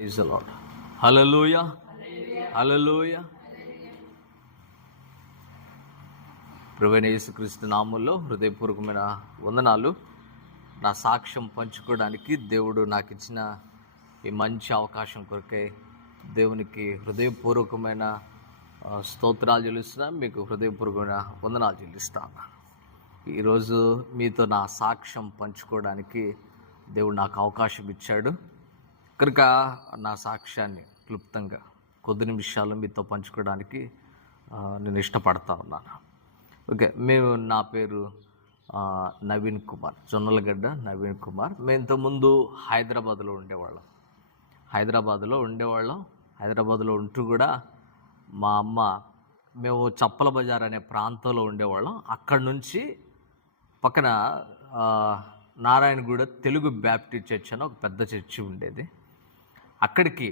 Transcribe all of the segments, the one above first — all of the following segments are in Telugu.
Praise the lord. Hallelujah, hallelujah. ప్రభువైన యేసుక్రీస్తు నామములో హృదయపూర్వకమైన వందనాలు. నా సాక్ష్యం పంచుకోవడానికి దేవుడు నాకు ఇచ్చిన ఈ మంచి అవకాశం కొరకై దేవునికి హృదయపూర్వకమైన స్తోత్రాలు చెల్లిస్తున్నా. మీకు హృదయపూర్వకమైన వందనాలు చెల్లిస్తాను. ఈరోజు మీతో నా సాక్ష్యం పంచుకోవడానికి దేవుడు నాకు అవకాశం ఇచ్చాడు కనుక నా సాక్ష్యాన్ని క్లుప్తంగా కొద్ది నిమిషాలు మీతో పంచుకోవడానికి నేను ఇష్టపడతా ఉన్నాను. ఓకే, నా పేరు నవీన్ కుమార్, జొన్నలగడ్డ నవీన్ కుమార్. మేము ఇంతకుముందు హైదరాబాద్లో ఉండేవాళ్ళం. హైదరాబాద్లో ఉంటూ కూడా మా అమ్మ, మేము చప్పల బజార్ అనే ప్రాంతంలో ఉండేవాళ్ళం. అక్కడి నుంచి పక్కన నారాయణగూడ తెలుగు బ్యాప్టిస్ట్ చర్చ్ అని ఒక పెద్ద చర్చి ఉండేది. అక్కడికి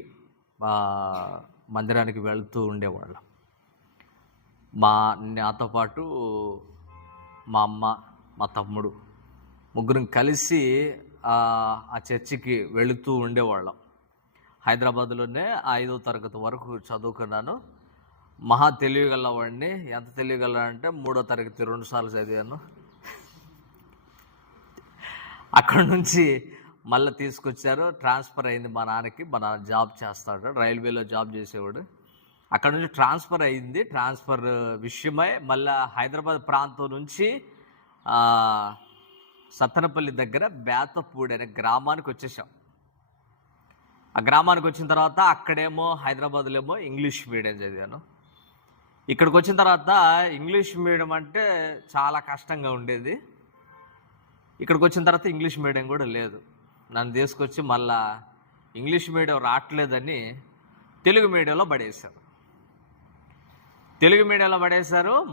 మందిరానికి వెళ్తూ ఉండేవాళ్ళం. నాతో పాటు మా అమ్మ, మా తమ్ముడు ముగ్గురం కలిసి ఆ చర్చికి వెళుతూ ఉండేవాళ్ళం. హైదరాబాద్లోనే 5వ తరగతి వరకు చదువుకున్నాను. మహా తెలియగలవాడిని. ఎంత తెలియగలనంటే 3వ తరగతి 2 సార్లు చదివాను. అక్కడి నుంచి మళ్ళీ తీసుకొచ్చారు. ట్రాన్స్ఫర్ అయింది మా నాన్నకి. మా నాన్న జాబ్ చేస్తాడు, రైల్వేలో జాబ్ చేసేవాడు. అక్కడ నుంచి ట్రాన్స్ఫర్ అయింది. ట్రాన్స్ఫర్ విషయమై మళ్ళీ హైదరాబాద్ ప్రాంతం నుంచి సత్తెనపల్లి దగ్గర బేతపూడి అనే గ్రామానికి వచ్చేసాం. ఆ గ్రామానికి వచ్చిన తర్వాత అక్కడేమో హైదరాబాద్లో ఏమో ఇంగ్లీష్ మీడియం చదివాను. ఇక్కడికి వచ్చిన తర్వాత ఇంగ్లీష్ మీడియం అంటే చాలా కష్టంగా ఉండేది. ఇక్కడికి వచ్చిన తర్వాత ఇంగ్లీష్ మీడియం కూడా లేదు. నన్ను తీసుకొచ్చి మళ్ళా ఇంగ్లీష్ మీడియం రావట్లేదని తెలుగు మీడియంలో పడేశారు.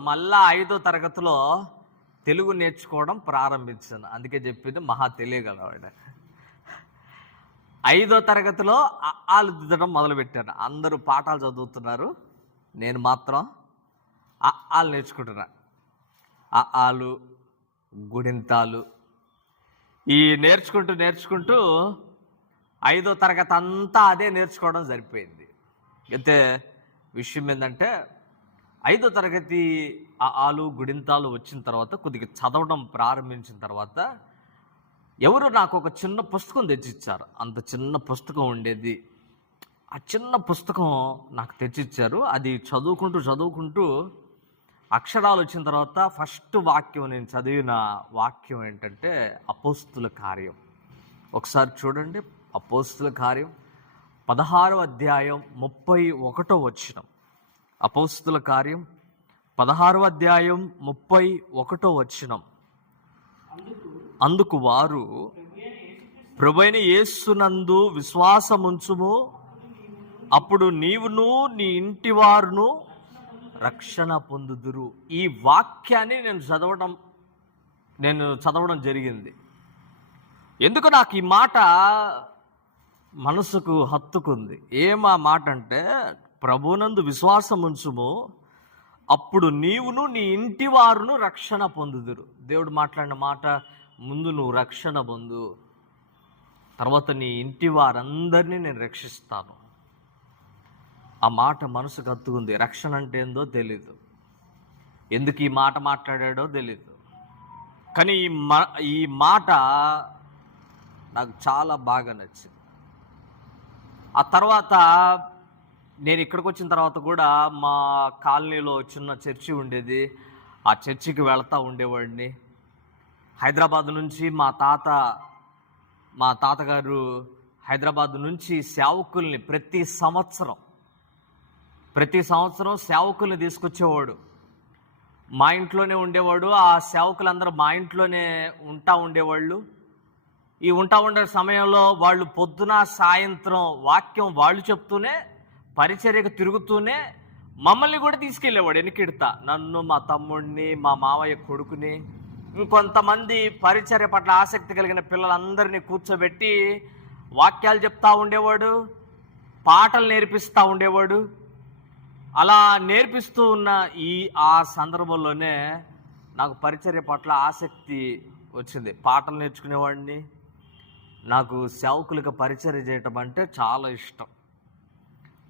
మళ్ళా 5వ తరగతిలో తెలుగు నేర్చుకోవడం ప్రారంభించాను. అందుకే చెప్పింది మహా తెలియగలవాడు. 5వ తరగతిలో ఆలు దిద్దడం మొదలుపెట్టాను. అందరూ పాఠాలు చదువుతున్నారు, నేను మాత్రం ఆలు నేర్చుకుంటున్నా. ఆలు, గుడింతాలు ఈ నేర్చుకుంటూ 5వ తరగతి అంతా అదే నేర్చుకోవడం సరిపోయింది. అయితే విషయం ఏంటంటే 5వ తరగతి ఆలు గుడింతాలు వచ్చిన తర్వాత కొద్దిగా చదవడం ప్రారంభించిన తర్వాత ఎవరు నాకు ఒక చిన్న పుస్తకం తెచ్చిచ్చారు. అంత చిన్న పుస్తకం ఉండేది. ఆ చిన్న పుస్తకం నాకు తెచ్చిచ్చారు. అది చదువుకుంటూ అక్షరాలు వచ్చిన తర్వాత ఫస్ట్ వాక్యం నేను చదివిన వాక్యం ఏంటంటే అపోస్తుల కార్యం. ఒకసారి చూడండి, అపోస్తుల కార్యం 16వ అధ్యాయం 31వ వచనం. అపోస్తుల కార్యం 16వ అధ్యాయం 31వ వచనం. అందుకు వారు, ప్రభువైన యేసునందు విశ్వాసముంచుము, అప్పుడు నీవును నీ ఇంటి వారును రక్షణ పొందుదురు. ఈ వాక్యాన్ని నేను చదవడం జరిగింది. ఎందుకు నాకు ఈ మాట మనసుకు హత్తుకుంది. ఏమా మాట అంటే, ప్రభునందు విశ్వాసం ఉంచుము, అప్పుడు నీవును నీ ఇంటి వారును రక్షణ పొందుదురు. దేవుడు మాట్లాడిన మాట, ముందు నువ్వు రక్షణ పొందు, తర్వాత నీ ఇంటి వారందరినీ నేను రక్షిస్తాను. ఆ మాట మనసుకు హత్తుకుంది. రక్షణ అంటే ఏందో తెలీదు, ఎందుకు ఈ మాట మాట్లాడాడో తెలీదు, కానీ ఈ మాట నాకు చాలా బాగా నచ్చింది. ఆ తర్వాత నేను ఇక్కడికి వచ్చిన తర్వాత కూడా మా కాలనీలో చిన్న చర్చి ఉండేది. ఆ చర్చికి వెళ్తూ ఉండేవాడిని. హైదరాబాద్ నుంచి మా తాతగారు హైదరాబాద్ నుంచి సేవకుల్ని ప్రతి సంవత్సరం సేవకుల్ని తీసుకొచ్చేవాడు. మా ఇంట్లోనే ఉండేవాడు. ఆ సేవకులందరూ మా ఇంట్లోనే ఉండేవాళ్ళు. ఈ ఉండే సమయంలో వాళ్ళు పొద్దున సాయంత్రం వాక్యం వాళ్ళు చెప్తూనే పరిచర్యకు తిరుగుతూనే మమ్మల్ని కూడా తీసుకెళ్ళేవాడు. వెనకిడతా నన్ను, మా తమ్ముడిని, మా మావయ్య కొడుకుని, ఇంకొంతమంది పరిచర్య పట్ల ఆసక్తి కలిగిన పిల్లలందరినీ కూర్చోబెట్టి వాక్యాలు చెప్తా ఉండేవాడు, పాటలు నేర్పిస్తూ ఉండేవాడు. అలా నేర్పిస్తూ ఉన్న ఆ సందర్భంలోనే నాకు పరిచర్య పట్ల ఆసక్తి వచ్చింది. పాటలు నేర్చుకునేవాడిని, నాకు సేవకులకు పరిచర్య చేయటం అంటే చాలా ఇష్టం.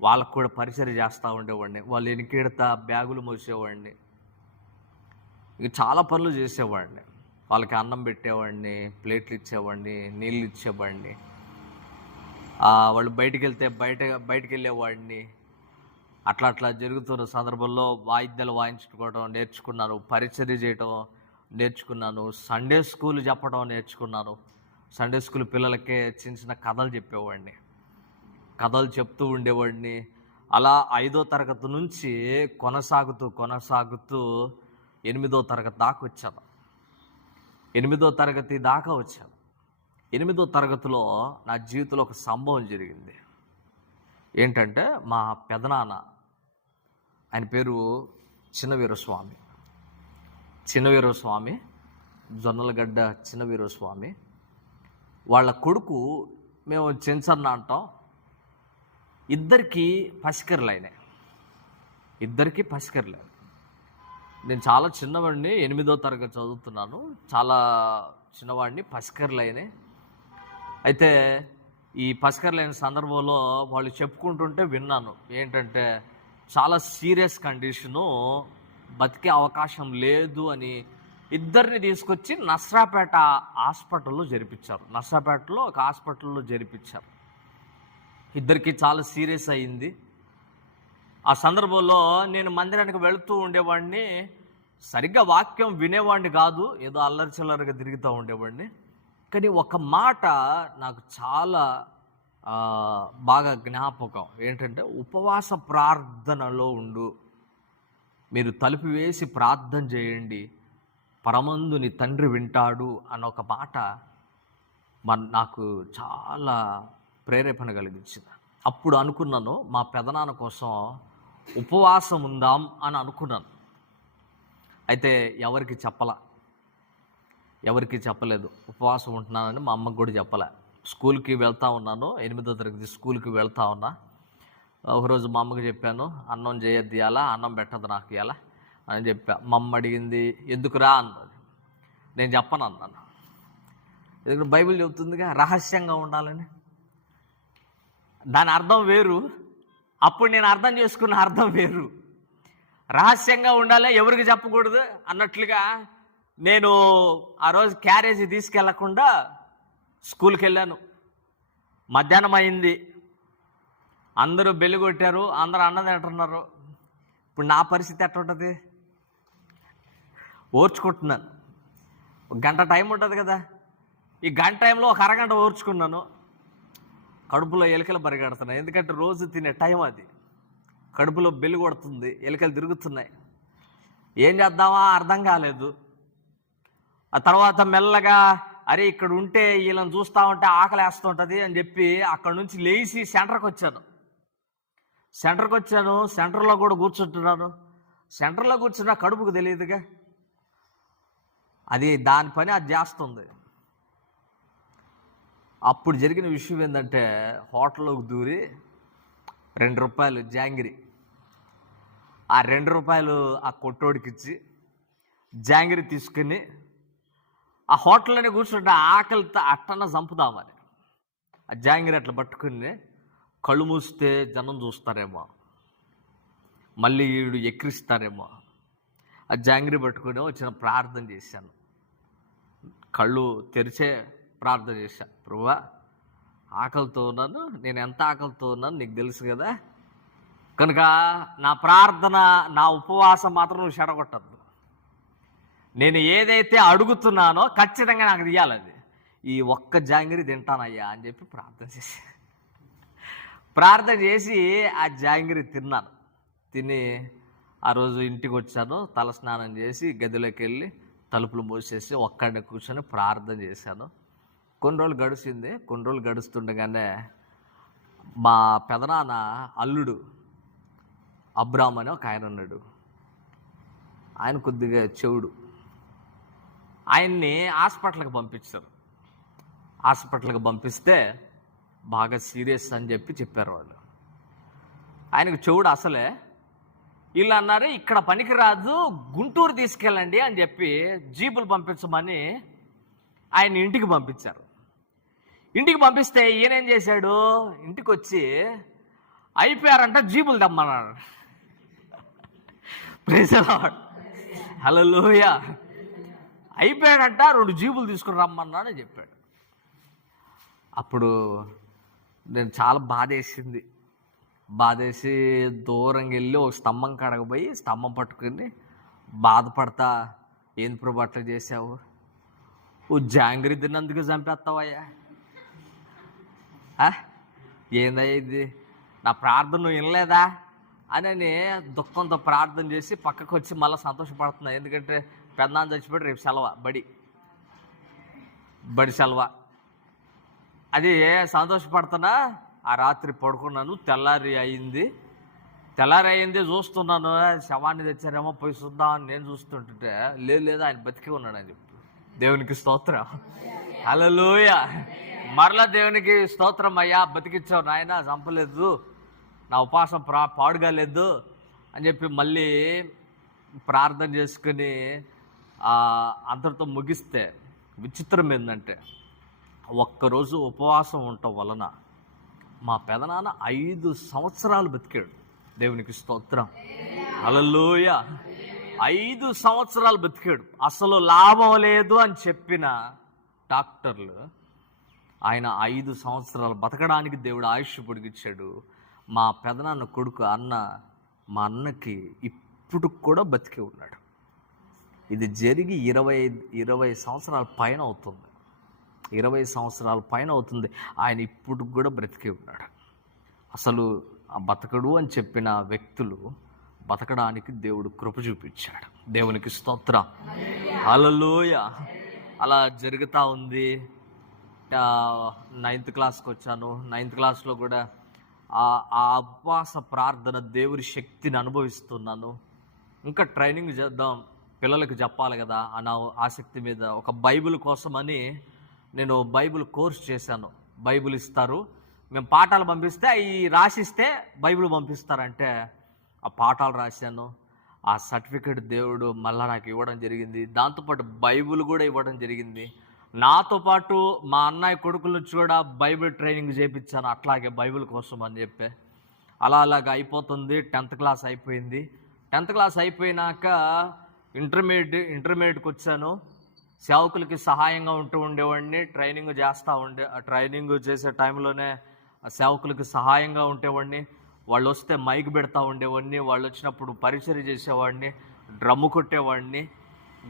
వాళ్ళకు కూడా పరిచర్య చేస్తూ ఉండేవాడిని. వాళ్ళు ఎనికేడతా బ్యాగులు మోసేవాడిని, ఇక చాలా పనులు చేసేవాడిని. వాళ్ళకి అన్నం పెట్టేవాడిని, ప్లేట్లు ఇచ్చేవాడిని, నీళ్ళు ఇచ్చేవాడిని. వాళ్ళు బయటికి వెళ్తే బయటికి వెళ్ళేవాడిని. అట్లా జరుగుతున్న సందర్భంలో వాయిద్యాలు వాయించుకోవడం నేర్చుకున్నాను, పరిచర్య చేయటం నేర్చుకున్నాను, సండే స్కూల్ చెప్పడం నేర్చుకున్నాను. సండే స్కూల్ పిల్లలకే చిన్న చిన్న కథలు చెప్పేవాడిని, కథలు చెప్తూ ఉండేవాడిని. అలా 5వ తరగతి నుంచి కొనసాగుతూ 8వ తరగతి దాకా వచ్చాను. 8వ తరగతి దాకా వచ్చాను. 8వ తరగతిలో నా జీవితంలో ఒక సంభవం జరిగింది. ఏంటంటే మా పెదనాన్న, ఆయన పేరు చిన్నవీరస్వామి, జొన్నలగడ్డ చిన్నవీరస్వామి. వాళ్ళ కొడుకు, మేము చెంచన్న అంటాం, ఇద్దరికి పసికర్లైనాయి. నేను చాలా చిన్నవాడిని, 8వ తరగతి చదువుతున్నాను, చాలా చిన్నవాడిని. పసికర్లైనాయి. అయితే ఈ పసికర్లైన సందర్భంలో వాళ్ళు చెప్పుకుంటుంటే విన్నాను. ఏంటంటే చాలా సీరియస్ కండిషను, బతికే అవకాశం లేదు అని ఇద్దరిని తీసుకొచ్చి నర్సరాపేట హాస్పిటల్లో జరిపించారు. నర్సరాపేటలో ఒక హాస్పిటల్లో జరిపించారు. ఇద్దరికి చాలా సీరియస్ అయింది. ఆ సందర్భంలో నేను మందిరానికి వెళుతూ ఉండేవాడిని. సరిగ్గా వాక్యం వినేవాడిని కాదు, ఏదో అల్లరి చిల్లరగా తిరుగుతూ ఉండేవాడిని. కానీ ఒక మాట నాకు చాలా బాగా జ్ఞాపకం. ఏంటంటే, ఉపవాస ప్రార్థనలో ఉండు, మీరు తలుపు వేసి ప్రార్థన చేయండి, పరమందు నీ తండ్రి వింటాడు అన్న ఒక మాట నాకు చాలా ప్రేరేపణ కలిగించింది. అప్పుడు అనుకున్నాను, మా పెదనాన్న కోసం ఉపవాసం ఉందాం అని అనుకున్నాను. అయితే ఎవరికి చెప్పలేదు ఉపవాసం ఉంటున్నానని. మా అమ్మకి కూడా చెప్పలే. స్కూల్కి వెళ్తా ఉన్నాను, 8వ తరగతి స్కూల్కి వెళ్తా ఉన్నా. ఒకరోజు మా అమ్మకి చెప్పాను, అన్నం చేయొద్దు ఇవాళ, అన్నం పెట్టదు నాకు ఇవాళ అని చెప్పా. మా అమ్మ అడిగింది, ఎందుకురా అన్నది. నేను చెప్పను అన్నాను. ఎందుకంటే బైబిల్ చెబుతుందిగా రహస్యంగా ఉండాలని. దాని అర్థం వేరు, అప్పుడు నేను అర్థం చేసుకున్న అర్థం వేరు. రహస్యంగా ఉండాలి, ఎవరికి చెప్పకూడదు అన్నట్లుగా నేను ఆ రోజు క్యారేజీ తీసుకెళ్లకుండా స్కూల్కి వెళ్ళాను. మధ్యాహ్నం అయింది, అందరూ బెల్లి కొట్టారు, అందరూ అన్నం తింటున్నారు. ఇప్పుడు నా పరిస్థితి ఎట్లా ఉంటుంది? ఓర్చుకుంటున్నాను. ఒక గంట టైం ఉంటుంది కదా, ఈ గంట టైంలో ఒక అరగంట ఓర్చుకున్నాను. కడుపులో ఎలుకలు పరిగెడుతున్నాయి, ఎందుకంటే రోజు తినే టైం అది. కడుపులో బెల్లి కొడుతుంది, ఎలుకలు తిరుగుతున్నాయి. ఏం చేద్దామా అర్థం కాలేదు. ఆ తర్వాత మెల్లగా, అరే ఇక్కడ ఉంటే వీళ్ళని చూస్తూ ఉంటే ఆకలి వేస్తుంటుంది అని చెప్పి అక్కడ నుంచి లేచి సెంటర్కి వచ్చాను. సెంటర్లో కూడా కూర్చుంటున్నాను. సెంటర్లో కూర్చున్నా కడుపుకు తెలియదుగా, అది దాని పని అది చేస్తుంది. అప్పుడు జరిగిన విషయం ఏంటంటే, హోటల్లోకి దూరి ₹2 జాంగిరి, ఆ ₹2 ఆ కొట్టోడికి ఇచ్చి జాంగిరి తీసుకుని ఆ హోటల్లోనే కూర్చుంటే ఆకలితో అట్టన చంపుదామని ఆ జాంగిరి అట్లా పట్టుకుని, కళ్ళు మూస్తే జనం చూస్తారేమో, మళ్ళీ వీడు ఎక్కిరిస్తారేమో, ఆ జాంగిరి పట్టుకుని వచ్చిన ప్రార్థన చేశాను. కళ్ళు తెరిచే ప్రార్థన చేశాను. ప్రభువా, ఆకలితో ఉన్నాను, నేను ఎంత ఆకలితో ఉన్నాను నీకు తెలుసు కదా, కనుక నా ప్రార్థన, నా ఉపవాసం మాత్రం నువ్వు చెడగొట్టద్దు. నేను ఏదైతే అడుగుతున్నానో ఖచ్చితంగా నాకు తీయాలి. అది ఈ ఒక్క జాంగిరి తింటానయ్యా అని చెప్పి ప్రార్థన చేసి ఆ జాంగిరి తిన్నాను. తిని ఆ రోజు ఇంటికి వచ్చాను, తలస్నానం చేసి గదిలోకి వెళ్ళి తలుపులు మూసేసి ఒక్కడిని కూర్చొని ప్రార్థన చేశాను. కొన్ని రోజులు గడిచింది. కొన్ని రోజులు గడుస్తుండగానే మా పెదనాన్న అల్లుడు అబ్రామ్ అని ఒక ఆయన ఉన్నాడు. ఆయన కొద్దిగా చెవుడు. ఆయన్ని హాస్పిటల్కి పంపించారు. హాస్పిటల్కి పంపిస్తే బాగా సీరియస్ అని చెప్పారు వాళ్ళు. ఆయనకు చెవుడు అసలే. వీళ్ళు అన్నారు, ఇక్కడ పనికిరాదు, గుంటూరు తీసుకెళ్ళండి అని చెప్పి జీపులు పంపించమని ఆయన ఇంటికి పంపించారు. ఇంటికి పంపిస్తే ఈయనేం చేశాడు, ఇంటికి వచ్చి అయిపోయారంట జీబులు తెమ్మన్నాడు. ప్రైజ్ ది లార్డ్, హల్లెలూయా. అయిపోయాడంట, 2 జీబులు తీసుకుని రమ్మన్నాడని చెప్పాడు. అప్పుడు నేను చాలా బాధేసి దూరంగా వెళ్ళి ఒక స్తంభం కాడకు పోయి స్తంభం పట్టుకుని బాధపడతా, ఏంది ప్రభు అట్లా చేసావు, ఓ జాంగ్రీ తిన్నందుకు చంపేస్తావయ్యా, ఏందయ్యా ఇది, నా ప్రార్థన నువ్వు వినలేదా అని దుఃఖంతో ప్రార్థన చేసి పక్కకు వచ్చి మళ్ళీ సంతోషపడుతున్నా. ఎందుకంటే పెద్దనాన్న చచ్చిపోయి రేపు సెలవు, బడి సెలవు. అది సంతోషపడుతున్నా. ఆ రాత్రి పడుకున్నాను. తెల్లారి అయింది చూస్తున్నాను, శవాన్ని తెచ్చారేమో పోయి చూద్దామని నేను చూస్తుంటే లేదు ఆయన బతికే ఉన్నాడు అని చెప్పి. దేవునికి స్తోత్రం, హల్లెలూయా. మరలా దేవునికి స్తోత్రం, అయ్యా బతికిచ్చావు నాయన, చంపలేదు, నా ఉపాసం పాడుగాలేదు అని చెప్పి మళ్ళీ ప్రార్థన చేసుకుని అంతటితో ముగిస్తే విచిత్రం ఏంటంటే, ఒక్కరోజు ఉపవాసం ఉండటం వలన మా పెదనాన్న 5 సంవత్సరాలు బతికాడు. దేవునికి స్తోత్రం, హల్లెలూయా. 5 సంవత్సరాలు బతికాడు. అసలు లాభం లేదు అని చెప్పిన డాక్టర్లు ఆయన 5 సంవత్సరాలు బతకడానికి దేవుడు ఆయుష్ పొడిగిచ్చాడు. మా పెదనాన్న కొడుకు మా అన్నకి ఇప్పుడు కూడా బతికి ఉన్నాడు. ఇది జరిగి 20 సంవత్సరాల పైన అవుతుంది. 20 సంవత్సరాల పైన అవుతుంది. ఆయన ఇప్పుడు కూడా బ్రతికే ఉన్నాడు. అసలు ఆ బతకడు అని చెప్పిన వ్యక్తులు బతకడానికి దేవుడు కృప చూపించాడు. దేవునికి స్తోత్రం, హల్లెలూయా. అలా జరుగుతూ ఉంది. 9th క్లాస్కి వచ్చాను. 9th క్లాస్లో కూడా ఆ ఉపవాస ప్రార్థన దేవుడి శక్తిని అనుభవిస్తున్నాను. ఇంకా ట్రైనింగ్ చేద్దాం, పిల్లలకు చెప్పాలి కదా అన్న ఆసక్తి మీద ఒక బైబిల్ కోసమని నేను బైబిల్ కోర్స్ చేశాను. బైబిల్ ఇస్తారు, మేము పాఠాలు పంపిస్తే అవి రాసిస్తే బైబిల్ పంపిస్తారంటే ఆ పాఠాలు రాశాను. ఆ సర్టిఫికేట్ దేవుడు మళ్ళీ నాకు ఇవ్వడం జరిగింది. దాంతోపాటు బైబిల్ కూడా ఇవ్వడం జరిగింది. నాతో పాటు మా అన్నయ్య కొడుకుల నుంచి కూడా బైబిల్ ట్రైనింగ్ చేయించాను, అట్లాగే బైబిల్ కోసం అని చెప్పి. అలాగా అయిపోతుంది. 10th క్లాస్ అయిపోయింది. 10th క్లాస్ అయిపోయినాక ఇంటర్మీడియట్కి వచ్చాను. సేవకులకి సహాయంగా ఉండేవాడిని. ట్రైనింగ్ చేసే టైంలోనే సేవకులకి సహాయంగా ఉండేవాడిని. వాళ్ళు వస్తే మైక్ పెడతా ఉండేవాడిని. వాళ్ళు వచ్చినప్పుడు పరిచర్య చేసేవాడిని, డ్రమ్ము కొట్టేవాడిని,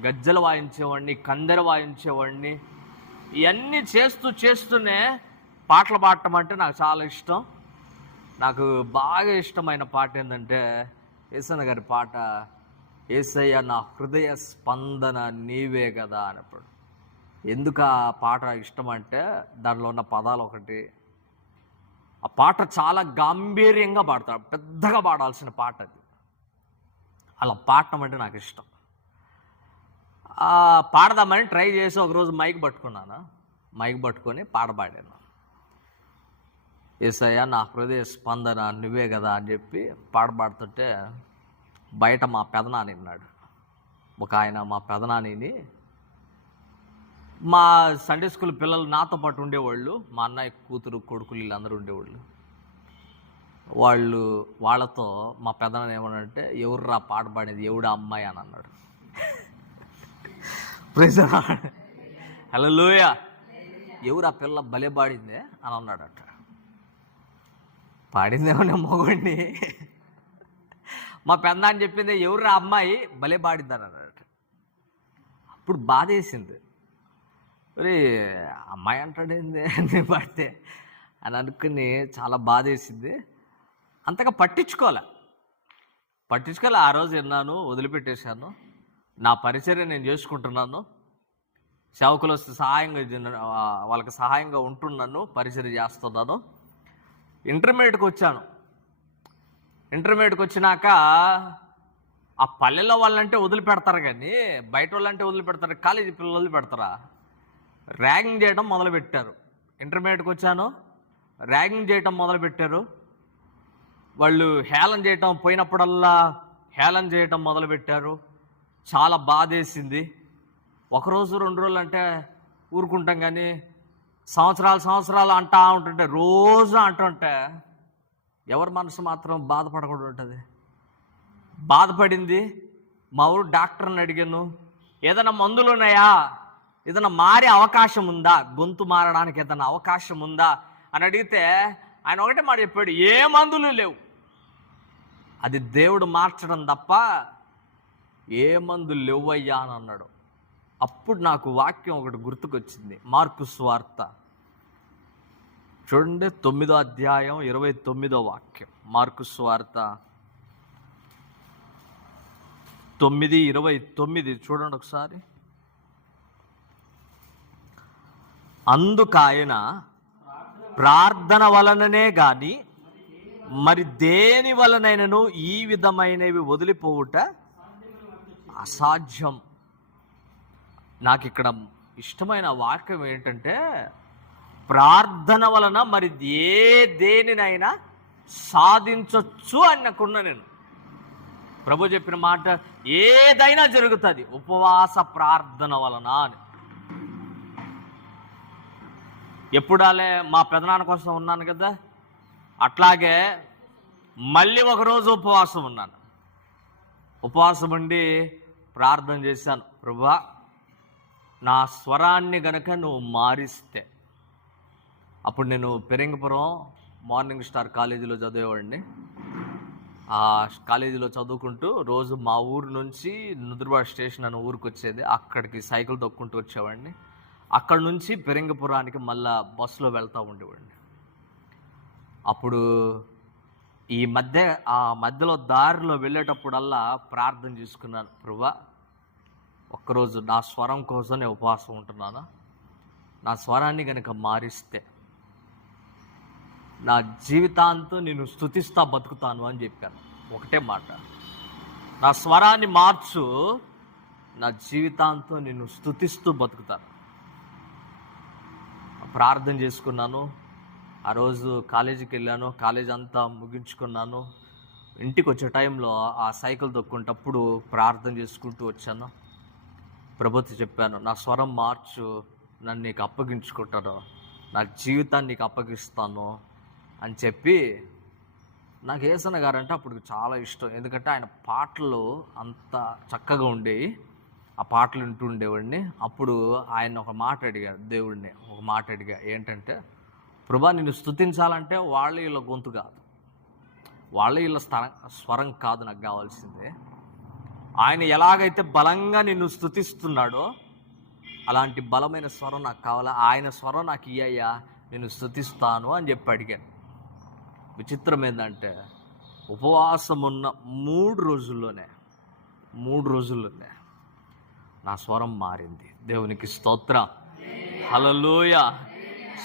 గజ్జలు వాయించేవాడిని, కందెర వాయించేవాడిని. ఇవన్నీ చేస్తూనే పాటలు పాడటం అంటే నాకు చాలా ఇష్టం. నాకు బాగా ఇష్టమైన పాట ఏంటంటే యేసన్న గారి పాట, యేసయ్య నా హృదయ స్పందన నీవే కదా అన్నప్పుడు. ఎందుకు ఆ పాట ఇష్టం అంటే దానిలో ఉన్న పదాలు ఒకటి. ఆ పాట చాలా గాంభీర్యంగా పాడతాడు, పెద్దగా పాడాల్సిన పాట అది. అలా పాడటం అంటే నాకు ఇష్టం. పాడదామని ట్రై చేసి ఒకరోజు మైక్ పట్టుకొని పాడాను. యేసయ్య నా హృదయ స్పందన నువ్వే కదా అని చెప్పి పాడుతుంటే బయట మా పెదనాని విన్నాడు. ఒక ఆయన మా పెదనానిని, మా సండే స్కూల్ పిల్లలు నాతో పాటు ఉండేవాళ్ళు, మా అన్నయ్య కూతురు కొడుకులు వీళ్ళందరూ ఉండేవాళ్ళు. వాళ్ళతో మా పెదనాన్ని ఏమన్నాడంటే, ఎవర్రా పాట పాడేది, ఎవడా అమ్మాయి అని అన్నాడు. ప్రైజ్ ది లార్డ్, హల్లెలూయా. ఎవరు ఆ పిల్ల భలే పాడిందే అని అన్నాడట. పాడిందేమన్నా మగవాడిని. మా పెద్దనాన్న చెప్పింది, ఎవరు ఆ అమ్మాయి భలే పాడిద్దని అన్నాడట. అప్పుడు బాధేసింది. మరి అమ్మాయి అంటాడేంది నేను పాడితే అని అనుకుని చాలా బాధేసింది. అంతగా పట్టించుకోలే. ఆ రోజు విన్నాను, వదిలిపెట్టేశాను. నా పరిచర్య నేను చేసుకుంటున్నాను. సేవకులు వస్తే వాళ్ళకి సహాయంగా ఉంటున్నాను, పరిచర్య చేస్తున్నాను. ఇంటర్మీడియట్కి వచ్చినాక ఆ పల్లెల్లో వాళ్ళంటే వదిలిపెడతారు, కానీ బయట వాళ్ళంటే వదిలిపెడతారు, కాలేజీ పిల్లలు వదిలిపెడతారా? ర్యాగింగ్ చేయడం మొదలుపెట్టారు. ఇంటర్మీడియట్కి వచ్చాను, ర్యాగింగ్ చేయటం మొదలుపెట్టారు. వాళ్ళు హేళన చేయటం, పోయినప్పుడల్లా హేళన చేయటం మొదలుపెట్టారు. చాలా బాధేసింది. 1 రోజు 2 రోజులు అంటే ఊరుకుంటాం, కానీ సంవత్సరాలు అంటా ఉంటుంటే, రోజు అంటుంటే ఎవరి మనసు మాత్రం బాధపడకూడదు ఉంటుంది. బాధపడింది. మా ఊరు డాక్టర్ని అడిగాను, ఏదైనా మందులు ఉన్నాయా, ఏదైనా మారే అవకాశం ఉందా, గొంతు మారడానికి ఏదైనా అవకాశం ఉందా అని అడిగితే ఆయన ఒకటే మాట చెప్పాడు, ఏ మందులు లేవు, అది దేవుడు మార్చడం తప్ప ఏ మందులు లేవయ్యా అని అన్నాడు. అప్పుడు నాకు వాక్యం ఒకటి గుర్తుకొచ్చింది. మార్కు సువార్త చూడండి, 9వ అధ్యాయం 29వ వాక్యం. మార్కు సువార్త 9:29 చూడండి ఒకసారి. అందుకాయన ప్రార్థన వలననే గాని మరి దేని వలనైనను ఈ విధమైనవి వదిలిపోవుట అసాధ్యం. నాకు ఇక్కడ ఇష్టమైన వాక్యం ఏంటంటే, ప్రార్థన వలన మరి దేనినైనా సాధించవచ్చు అన్నకున్నా నేను. ప్రభు చెప్పిన మాట, ఏదైనా జరుగుతుంది ఉపవాస ప్రార్థన వలన అని. ఎప్పుడాలే మా పెదనాన్న కోసం ఉన్నాను కదా, అట్లాగే మళ్ళీ ఒకరోజు ఉపవాసం ఉన్నాను. ఉపవాసం ఉండి ప్రార్థన చేశాను, ప్రభువా నా స్వరాన్ని గనక నువ్వు మారిస్తే. అప్పుడు నేను పెరింగపురం మార్నింగ్ స్టార్ కాలేజీలో చదివేవాడిని. ఆ కాలేజీలో చదువుకుంటూ రోజు మా ఊరు నుంచి నుదురుబాటు స్టేషన్ అనే ఊరికి వచ్చేది. అక్కడికి సైకిల్ తొక్కుంటూ వచ్చేవాడిని. అక్కడ నుంచి పెరింగపురానికి మళ్ళా బస్సులో వెళ్తూ ఉండేవాడిని. అప్పుడు ఆ మధ్యలో దారిలో వెళ్ళేటప్పుడల్లా ప్రార్థన చేసుకున్నాను, ప్రభువా ఒక్కరోజు నా స్వరం కోసం నేను ఉపవాసం ఉంటున్నాను, నా స్వరాన్ని కనుక మారిస్తే నా జీవితాంతం నేను స్తుతిస్తా బతుకుతాను అని చెప్పాను. ఒకటే మాట, నా స్వరాన్ని మార్చు, నా జీవితాంతం నేను స్తుతిస్తూ బతుకుతాను. ప్రార్థన చేసుకున్నాను. ఆ రోజు కాలేజీకి వెళ్ళాను, కాలేజీ అంతా ముగించుకున్నాను. ఇంటికి వచ్చే టైంలో ఆ సైకిల్ తొక్కుంటప్పుడు ప్రార్థన చేసుకుంటూ వచ్చాను. ప్రభుత్వం చెప్పాను, నా స్వరం మార్చు, నన్ను నీకు అప్పగించుకుంటాను, నా జీవితాన్ని నీకు అప్పగిస్తాను అని చెప్పి. నాకు యేసన్న గారంటే అప్పుడు చాలా ఇష్టం. ఎందుకంటే ఆయన పాటలు అంత చక్కగా ఉండేవి. ఆ పాటలు వింటూ ఉండేవాడిని. అప్పుడు ఆయన ఒక మాట అడిగాడు, దేవుడిని ఒక మాట అడిగా, ఏంటంటే, ప్రభువా నిన్ను స్తుతించాలంటే వాళ్ళ వీళ్ళ గొంతు కాదు, వాళ్ళ వీళ్ళ స్వరం కాదు నాకు కావాల్సిందే. ఆయన ఎలాగైతే బలంగా నిన్ను స్తుతిస్తున్నాడో అలాంటి బలమైన స్వరం నాకు కావాలా, ఆయన స్వరం నాకు ఇయ్యయ్యా, నేను స్తుతిస్తాను అని చెప్పి అడిగాను. విచిత్రం ఏంటంటే, ఉపవాసం ఉన్న 3 రోజుల్లోనే నా స్వరం మారింది. దేవునికి స్తోత్రం, హల్లెలూయా.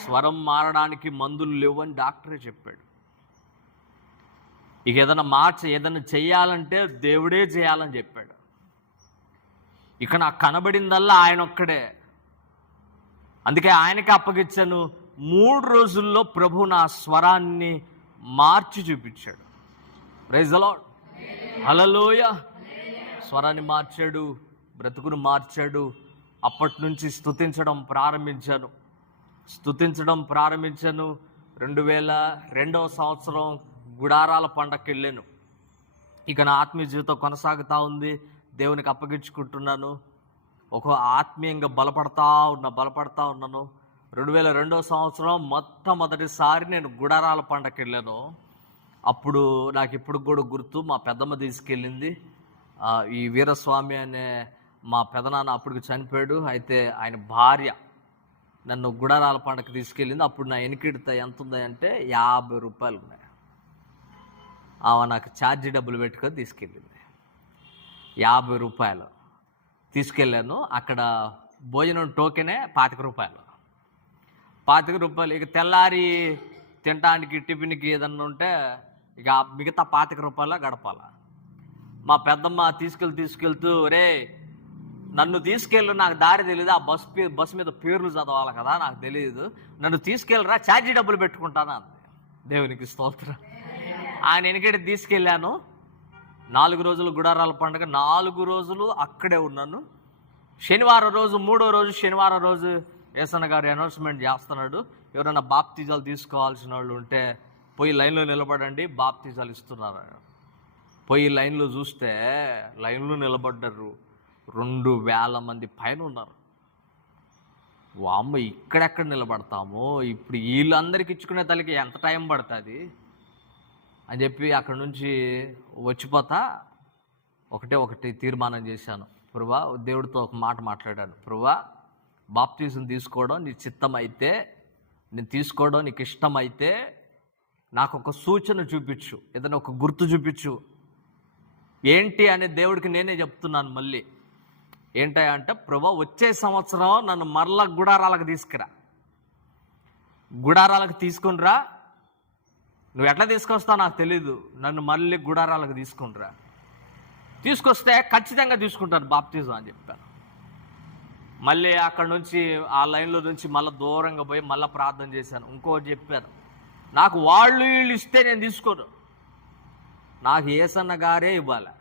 స్వరం మారడానికి మందులు లేవని డాక్టరే చెప్పాడు. ఇక ఏదైనా చెయ్యాలంటే దేవుడే చేయాలని చెప్పాడు. ఇక నాకు కనబడిందల్లా ఆయన ఒక్కడే. అందుకే ఆయనకి అప్పగించాను. 3 రోజుల్లో ప్రభు నా స్వరాన్ని మార్చి చూపించాడు. ప్రైజ్ ది లార్డ్, హల్లెలూయా. స్వరాన్ని మార్చాడు, బ్రతుకును మార్చాడు. అప్పటి నుంచి స్తుతించడం ప్రారంభించాను. 2002వ సంవత్సరం గుడారాల పండగకి వెళ్ళాను. ఇక నా ఆత్మీయ జీవితం కొనసాగుతూ ఉంది. దేవునికి అప్పగించుకుంటున్నాను. ఒక ఆత్మీయంగా బలపడతా ఉన్నాను. 2002వ సంవత్సరం మొట్టమొదటిసారి నేను గుడారాల పండగకి వెళ్ళాను. అప్పుడు నాకు ఇప్పుడు కూడా గుర్తు, మా పెద్దమ్మ తీసుకెళ్ళింది. ఈ వీరస్వామి అనే మా పెదనాన్న అప్పటికి చనిపోయాడు. అయితే ఆయన భార్య నన్ను గుడారాల పండగకి తీసుకెళ్ళింది. అప్పుడు నా ఎనికిడిత ఎంత ఉందంటే 50 రూపాయలు ఉన్నాయి. ఆమె నాకు ఛార్జీ డబ్బులు పెట్టుకొని తీసుకెళ్ళింది. 50 రూపాయలు తీసుకెళ్ళాను. అక్కడ భోజనం టోకెనే 25 రూపాయలు. 25 రూపాయలు. ఇక తెల్లారి తినడానికి టిఫిన్కి ఏదన్నా ఉంటే ఇక మిగతా 25 రూపాయల గడపాల. మా పెద్దమ్మ తీసుకెళ్తూ రే నన్ను తీసుకెళ్ళు, నాకు దారి తెలియదు, ఆ బస్సు మీద పేర్లు చదవాలి కదా, నాకు తెలియదు, నన్ను తీసుకెళ్ళరా, ఛార్జీ డబ్బులు పెట్టుకుంటాను అంది. దేవునికి స్తోత్రం. ఆయన వెనకటి తీసుకెళ్ళాను. 4 రోజులు గుడారాల పండుగ, 4 రోజులు అక్కడే ఉన్నాను. శనివారం రోజు 3వ రోజు శనివారం రోజు యేసన్న గారు అనౌన్స్మెంట్ చేస్తున్నాడు, ఎవరైనా బాప్తిజాలు తీసుకోవాల్సిన వాళ్ళు ఉంటే పోయి లైన్లో నిలబడండి, బాప్తిజాలు ఇస్తున్నారు. పోయి లైన్లో చూస్తే లైన్లో నిలబడ్డారు 2,000 మంది పైన ఉన్నారు. వామ్మ, ఇక్కడెక్కడ నిలబడతాము, ఇప్పుడు వీళ్ళందరికీ ఇచ్చుకునే తలకి ఎంత టైం పడుతుంది అని చెప్పి అక్కడి నుంచి వచ్చిపోతా ఒకటి తీర్మానం చేశాను. ప్రభువా, దేవుడితో ఒక మాట మాట్లాడాను. ప్రభువా, బాప్తిజం తీసుకోవడం నీ చిత్తమైతే, నేను తీసుకోవడం నీకు ఇష్టమైతే నాకు ఒక సూచన చూపించు, ఏదైనా ఒక గుర్తు చూపించు. ఏంటి అనే దేవుడికి నేనే చెప్తున్నాను. మళ్ళీ ఏంటంటే, ప్రభువా, వచ్చే సంవత్సరం నన్ను మరలా గుడారాలకు తీసుకురా, గుడారాలకు తీసుకునిరా. నువ్వు ఎట్లా తీసుకొస్తావు నాకు తెలీదు, నన్ను మళ్ళీ గుడారాలకు తీసుకునిరా. తీసుకొస్తే ఖచ్చితంగా తీసుకుంటాను బాప్తిజం అని చెప్పాను. మళ్ళీ అక్కడ నుంచి ఆ లైన్లో నుంచి మళ్ళీ దూరంగా పోయి మళ్ళీ ప్రార్థన చేశాను. ఇంకోటి చెప్పాను, నాకు వాళ్ళు వీళ్ళు ఇస్తే నేను తీసుకోను, నాకు యేసన్న గారే ఇవ్వాలి,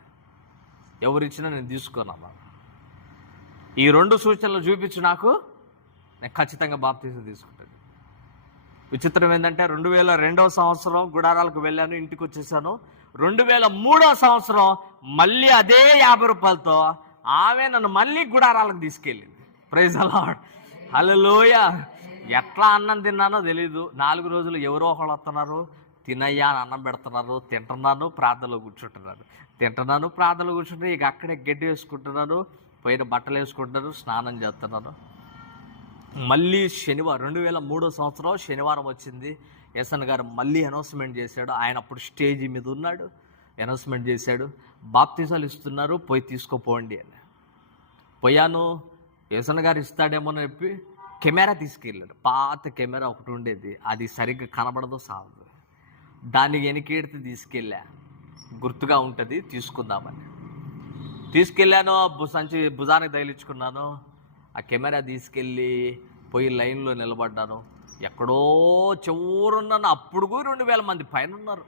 ఎవరిచ్చినా నేను తీసుకోనమ్మా. ఈ 2 సూచనలు చూపించు నాకు, నేను ఖచ్చితంగా బాప్తిజం తీసుకుంటాను. విచిత్రం ఏంటంటే 2002వ సంవత్సరం గుడారాలకు వెళ్ళాను, ఇంటికి వచ్చేసాను. 2003వ సంవత్సరం మళ్ళీ అదే 50 రూపాయలతో ఆమె నన్ను మళ్ళీ గుడారాలకు తీసుకెళ్ళింది. ప్రైజ్ ది లార్డ్, హల్లెలూయా. ఎట్లా అన్నం తిన్నానో తెలీదు. 4 రోజులు ఎవరో ఒకళ్ళు వస్తున్నారు, తినయ్యా అని అన్నం పెడుతున్నారు, తింటున్నాను, ప్రార్థనలో కూర్చుంటున్నాను, తింటున్నాను, ప్రార్థనలో కూర్చుంటే ఇక అక్కడే గడ్డి వేసుకుంటున్నాను, పైన బట్టలు వేసుకుంటున్నాను, స్నానం చేస్తున్నాను. మళ్ళీ శనివారం 2003వ సంవత్సరం శనివారం వచ్చింది. యేసన్న గారు మళ్ళీ అనౌన్స్మెంట్ చేశాడు. ఆయన అప్పుడు స్టేజ్ మీద ఉన్నాడు, అనౌన్స్మెంట్ చేశాడు, బాప్తిజాలు ఇస్తున్నారు, పోయి తీసుకోపోండి అని. పోయాను. యేసన్న గారు ఇస్తాడేమో అని చెప్పి కెమెరా తీసుకెళ్ళాడు. పాత కెమెరా ఒకటి ఉండేది, అది సరిగ్గా కనబడదో సాగదు, దానికి వెనకేడితే తీసుకెళ్ళా, గుర్తుగా ఉంటుంది తీసుకుందామని. తీసుకెళ్ళాను, సంచి భుజానికి తగిలించుకున్నాను. ఆ కెమెరా తీసుకెళ్ళి పోయి లైన్లో నిలబడ్డాను. ఎక్కడో చివరున్నాను, అప్పుడు 2,000 మంది పైన ఉన్నారు.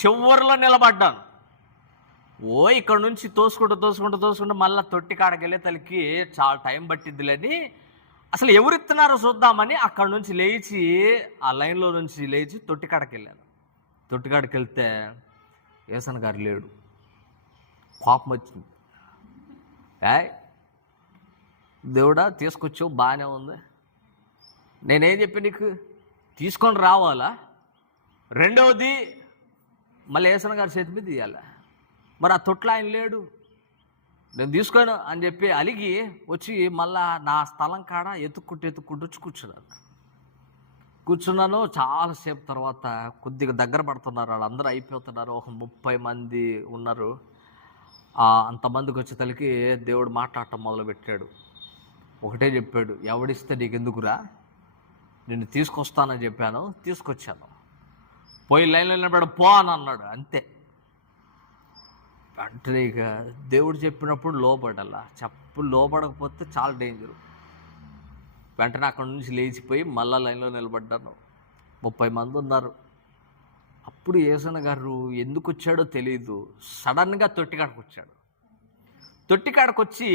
చివరిలో నిలబడ్డాను. ఇక్కడ నుంచి తోసుకుంటూ మళ్ళీ తొట్టి కాడకి వెళ్ళే తలకి చాలా టైం పట్టిద్దిలేని అసలు ఎవరిస్తున్నారో చూద్దామని అక్కడ నుంచి లేచి, ఆ లైన్లో నుంచి లేచి తొట్టికాడకి వెళ్ళాను. తొట్టికాడకి వెళ్తే యేసన్న గారు లేడు. కోపం వచ్చింది. దేవుడా, తీసుకొచ్చావు, బాగానే ఉంది, నేనేం చెప్పి నీకు తీసుకొని రావాలా? రెండవది మళ్ళీ యేసన్న గారి చేతి మీద తీయాలా? మరి ఆ తొట్లో ఆయన లేడు, నేను తీసుకోను అని చెప్పి అలిగి వచ్చి మళ్ళా నా స్థలం కాడ ఎత్తుక్కుంటూ కూర్చున్నాను. చాలాసేపు తర్వాత కొద్దిగా దగ్గర పడుతున్నారు, వాళ్ళందరూ అయిపోతున్నారు, ఒక 30 మంది ఉన్నారు. అంతమందికి వచ్చేతలకి దేవుడు మాట్లాడటం మొదలుపెట్టాడు. ఒకటే చెప్పాడు, ఎవడిస్తే నీకెందుకురా, నిన్ను తీసుకొస్తానని చెప్పాను, తీసుకొచ్చాను, పోయి లైన్లో నిలబడి పో అని అన్నాడు. అంతే. అంటే ఇక దేవుడు చెప్పినప్పుడు లోబడాల, లోబడకపోతే చాలా డేంజరు. వెంటనే అక్కడి నుంచి లేచిపోయి మళ్ళా లైన్లో నిలబడ్డాను. 30 మంది ఉన్నారు. అప్పుడు యేసన్న గారు ఎందుకు వచ్చాడో తెలియదు, సడన్గా తొట్టికాడకు వచ్చాడు. తొట్టికాడకు వచ్చి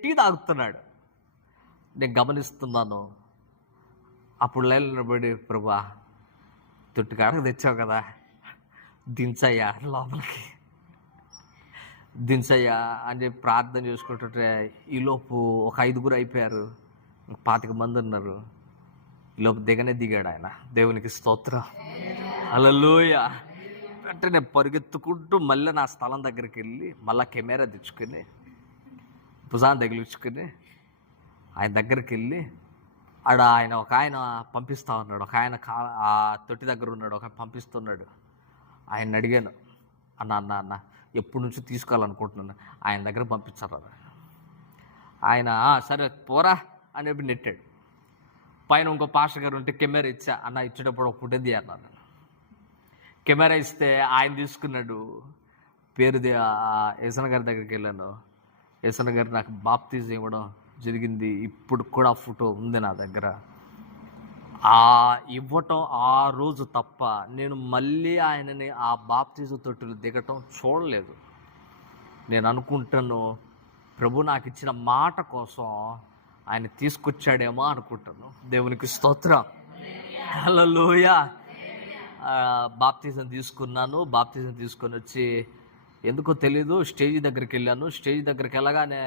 టీ తాగుతున్నాడు. నేను గమనిస్తున్నాను. అప్పుడు లైన్లో నిలబడి, ప్రభువా, తొట్టికాడకు తెచ్చావు కదా, దించయ్యా లోపలికి, దించయ్యా అని చెప్పి ప్రార్థన చేసుకుంటుంటే ఈలోపు ఒక 5గురు అయిపోయారు, 25 మంది ఉన్నారు. ఈలోపు దిగాడు ఆయన. దేవునికి స్తోత్రం, హల్లెలూయా. వెంటనే పరిగెత్తుకుంటూ మళ్ళీ నా స్థలం దగ్గరికి వెళ్ళి మళ్ళీ కెమెరా తెచ్చుకొని భుజాన్ని తగిలించుకొని ఆయన దగ్గరికి వెళ్ళి ఆయన ఒక ఆయన పంపిస్తూ ఉన్నాడు, ఒక ఆయన ఆ తొట్టి దగ్గర ఉన్నాడు, ఒక పంపిస్తున్నాడు. ఆయన అడిగాను, అన్న ఎప్పటి నుంచో తీసుకోవాలనుకుంటున్నాను, ఆయన దగ్గర పంపించారు. ఆయన సరే పోరా అని చెప్పి నెట్టాడు. పైన ఇంకో పాస్టర్ గారు ఉంటే కెమెరా ఇచ్చా, అన్న ఇచ్చేటప్పుడు ఒక ఫుటేజ్ అన్నాను. కెమెరా ఇస్తే ఆయన తీసుకున్నాడు. యేసన్న గారి దగ్గరికి వెళ్ళాను. యేసన్న గారు నాకు బాప్తిజం ఇవ్వడం జరిగింది. ఇప్పుడు కూడా ఫోటో ఉంది నా దగ్గర. ఇవ్వటం ఆ రోజు తప్ప నేను మళ్ళీ ఆయనని ఆ బాప్తిజం తొట్టులు దిగటం చూడలేదు. నేను అనుకుంటాను, ప్రభు నాకు ఇచ్చిన మాట కోసం ఆయన తీసుకొచ్చాడేమో అనుకుంటాను. దేవునికి స్తోత్రం. హల్లెలూయా. బాప్తిజం తీసుకున్నాను. బాప్తిజం తీసుకొని వచ్చి ఎందుకో తెలీదు స్టేజ్ దగ్గరికి వెళ్ళాను. స్టేజ్ దగ్గరికి వెళ్ళగానే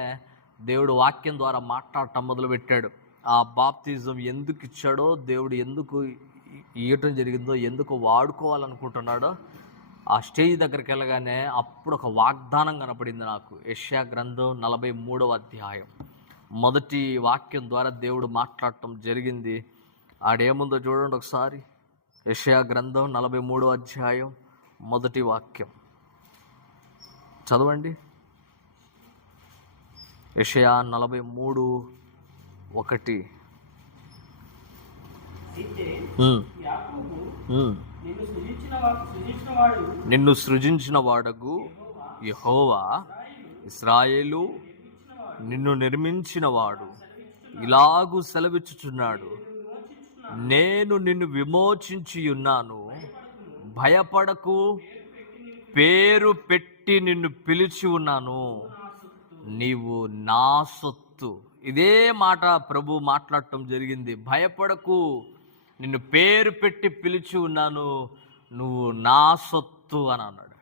దేవుడు వాక్యం ద్వారా మాట్లాడటం మొదలుపెట్టాడు. ఆ బాప్తిజం ఎందుకు ఇచ్చాడో, దేవుడు ఎందుకు ఇవ్వటం జరిగిందో, ఎందుకు వాడుకోవాలనుకుంటున్నాడో, ఆ స్టేజ్ దగ్గరికి వెళ్ళగానే అప్పుడు ఒక వాగ్దానం కనపడింది నాకు. యెషయా గ్రంథం 43వ అధ్యాయం మొదటి వాక్యం ద్వారా దేవుడు మాట్లాడటం జరిగింది. ఆడేముందో చూడండి ఒకసారి. యెషయా గ్రంథం 43వ అధ్యాయం మొదటి వాక్యం చదవండి. యెషయా 43:1. నిన్ను సృజించిన వాడగు యెహోవా, ఇశ్రాయేలు నిన్ను నిర్మించిన వాడు ఇలాగూ సెలవిచ్చుచున్నాడు, నేను నిన్ను విమోచించి ఉన్నాను, భయపడకు, పేరు పెట్టి నిన్ను పిలిచి ఉన్నాను, నీవు నా సొత్తు. ఇదే మాట ప్రభు మాట్లాడటం జరిగింది. భయపడకు, నిన్ను పేరు పెట్టి పిలిచి ఉన్నాను, నువ్వు నా సొత్తు అని అన్నాడు.